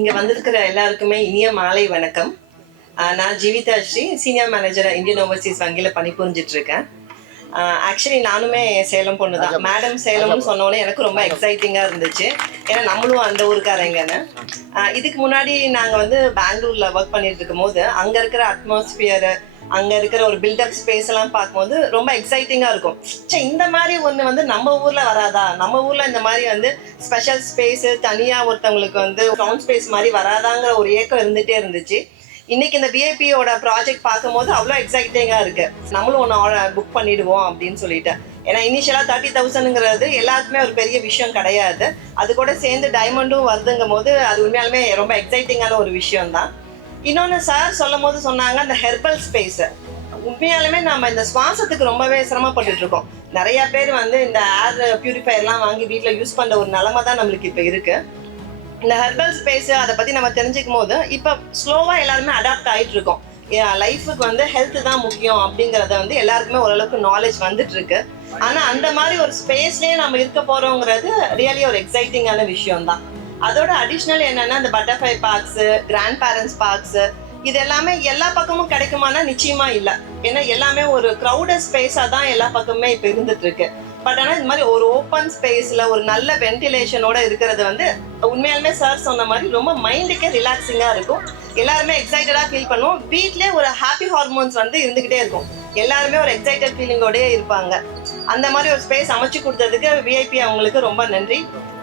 இங்க வந்திருக்கிற எல்லாருக்குமே இனிய மாலை வணக்கம். நான் Jeevitha Sri, senior manager Indian Overseas வங்கியில் பணிபுரிஞ்சிட்டு இருக்கேன். ஆக்சுவலி நானுமே சேலம் பொண்ணு தான். மேடம் சேலம்னு சொன்னோன்னே எனக்கு ரொம்ப எக்ஸைட்டிங்காக இருந்துச்சு. ஏன்னா நம்மளும் அந்த ஊருக்காரங்கன்னு. இதுக்கு முன்னாடி நாங்கள் வந்து பெங்களூரில் ஒர்க் பண்ணிட்டு இருக்கும் போது அங்கே இருக்கிற அட்மாஸ்பியரு, அங்கே இருக்கிற ஒரு பில்டப் ஸ்பேஸ் எல்லாம் பார்க்கும்போது ரொம்ப எக்ஸைட்டிங்காக இருக்கும். இந்த மாதிரி ஒன்று வந்து நம்ம ஊரில் வராதா, நம்ம ஊரில் இந்த மாதிரி வந்து ஸ்பெஷல் ஸ்பேஸு தனியாக ஒருத்தவங்களுக்கு வந்து கிரவுண்ட் ஸ்பேஸ் மாதிரி வராதாங்கிற ஒரு ஏக்கம் இருந்துகிட்டே இருந்துச்சு. இன்னைக்கு இந்த விஐபியோட ப்ராஜெக்ட் பார்க்கும்போது அவ்வளோ எக்ஸைட்டிங்காக இருக்கு. நம்மளும் ஒன்று புக் பண்ணிடுவோம் அப்படின்னு சொல்லிட்டு. ஏன்னா இனிஷியலாக 30,000ங்கிறது எல்லாருக்குமே ஒரு பெரிய விஷயம் கிடையாது. அது கூட சேர்ந்து டைமண்டும் வருதுங்கும் போது அது உண்மையாலுமே ரொம்ப எக்ஸைட்டிங்கான ஒரு விஷயம் தான். இன்னொன்று சார் சொல்லும் போது சொன்னாங்க அந்த ஹெர்பல் ஸ்பேஸு. உண்மையாலுமே நம்ம இந்த சுவாசத்துக்கு ரொம்பவே சிரமப்பட்டுட்டு இருக்கோம். நிறைய பேர் வந்து இந்த ஏர் பியூரிஃபையர்லாம் வாங்கி வீட்டில் யூஸ் பண்ணுற ஒரு நிலைமை தான் நம்மளுக்கு இப்போ இருக்கு. இந்த ஹெர்பல் ஸ்பேஸு அதை பற்றி நம்ம தெரிஞ்சுக்கும் போது இப்போ ஸ்லோவாக எல்லாருமே அடாப்ட் ஆகிட்டு இருக்கோம். லைஃபுக்கு வந்து ஹெல்த்து தான் முக்கியம் அப்படிங்கிறத வந்து எல்லாருக்குமே ஓரளவுக்கு நாலேஜ் வந்துட்டு இருக்கு. ஆனால் அந்த மாதிரி ஒரு ஸ்பேஸ்லேயே நம்ம இருக்க போகிறோங்கிறது ரியலி ஒரு எக்ஸைட்டிங்கான விஷயம் தான். அதோட அடிஷ்னல் என்னன்னா இந்த butterfly parks, grandparents parks, இது எல்லாமே எல்லா பக்கமும் கிடைக்குமானா நிச்சயமா இல்லை. ஏன்னா எல்லாமே ஒரு க்ரௌடட் ஸ்பேஸாக தான் எல்லா பக்கமுமே இப்போ இருந்துட்டு இருக்கு. பட் ஆனால் இது மாதிரி ஒரு ஓப்பன் ஸ்பேஸில் ஒரு நல்ல வென்டிலேஷனோட இருக்கிறது வந்து உண்மையாலுமே சார் சொன்ன மாதிரி ரொம்ப மைண்டுக்கே ரிலாக்ஸிங்காக இருக்கும். எல்லாருமே எக்ஸைட்டடாக ஃபீல் பண்ணுவோம். வீட்லேயே ஒரு ஹாப்பி ஹார்மோன்ஸ் வந்து இருந்துக்கிட்டே இருக்கும். எல்லாருமே ஒரு எக்ஸைட்டட் ஃபீலிங்கோடயே இருப்பாங்க. அந்த மாதிரி ஒரு ஸ்பேஸ் அமைச்சு கொடுத்ததுக்கு விஐபி அவங்களுக்கு ரொம்ப நன்றி.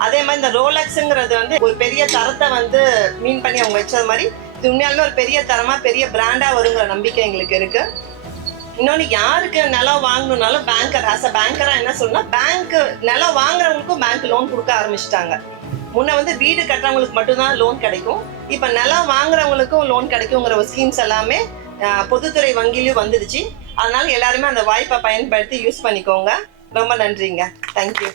அதே மாதிரி இந்த ரோலக்ஸுங்கிறது வந்து ஒரு பெரிய தரத்தை வந்து மீன் பண்ணி அவங்க வச்சது மாதிரி இது உண்மையாலுமே ஒரு பெரிய தரமாக பெரிய பிராண்டாக வருங்கிற நம்பிக்கை எங்களுக்கு இருக்கு. இன்னொன்று யாருக்கு நிலம் வாங்கணுன்னாலும் பேங்கராக என்ன சொல்லணும்னா பேங்க் நிலம் வாங்குறவங்களுக்கும் பேங்க் லோன் கொடுக்க ஆரம்பிச்சிட்டாங்க. முன்ன வந்து வீடு கட்டுறவங்களுக்கு மட்டும்தான் லோன் கிடைக்கும். இப்போ நிலம் வாங்குறவங்களுக்கும் லோன் கிடைக்குங்கிற ஒரு ஸ்கீம்ஸ் எல்லாமே பொதுத்துறை வங்கியிலும் வந்துடுச்சு. அதனால எல்லாருமே அந்த வாய்ப்பை பயன்படுத்தி யூஸ் பண்ணிக்கோங்க. ரொம்ப நன்றிங்க. தேங்க்யூ.